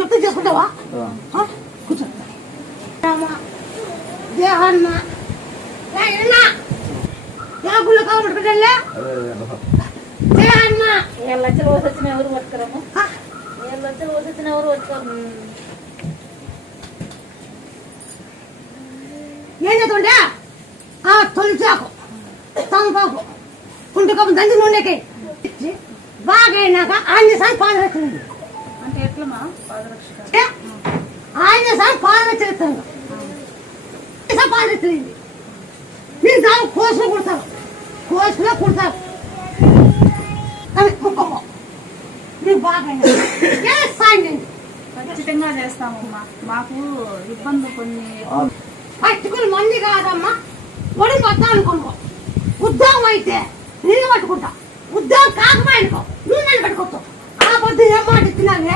చెప్తే చేసుకుంటావా? కూర్చో దేవన్న గుళ్ళు కావాలి పెట్టలే దేవన్న 7 లక్షలు ఓసి వచ్చిన ఎవరు పట్టుకురాము 7 లక్షలు ఓసి వచ్చిన ఎవరు పట్టుకోరు. ఏం చేస్తుండే తొలిచాకు తంపాకు కుంటుకప్పు దంచి నూనెకి బాగా అయినాక ఆంజనేయ పాదరక్షింది. అంటే ఎట్లమా పాదరక్ష ఆంజనేయ పాదరక్షిస్తాను పాదరక్షింది. మీరు దాని కోసులో కుడతారు కోసులో కుడతారు ముక్కమ్మ మీకు బాగా సాయం ఖచ్చితంగా చేస్తామమ్మా. మాకు ఇబ్బంది కొన్ని పట్టుకుని మంది కాదమ్మా ఒడి మొత్తం అనుకోనుకో. ఉద్యోగం అయితే నేను పట్టుకుంటా, ఉద్యోగం కాకపోయినుకో నువ్వు నన్ను పట్టుకోవచ్చు. ఆ పొద్దు ఏం మాట ఇస్తున్నానే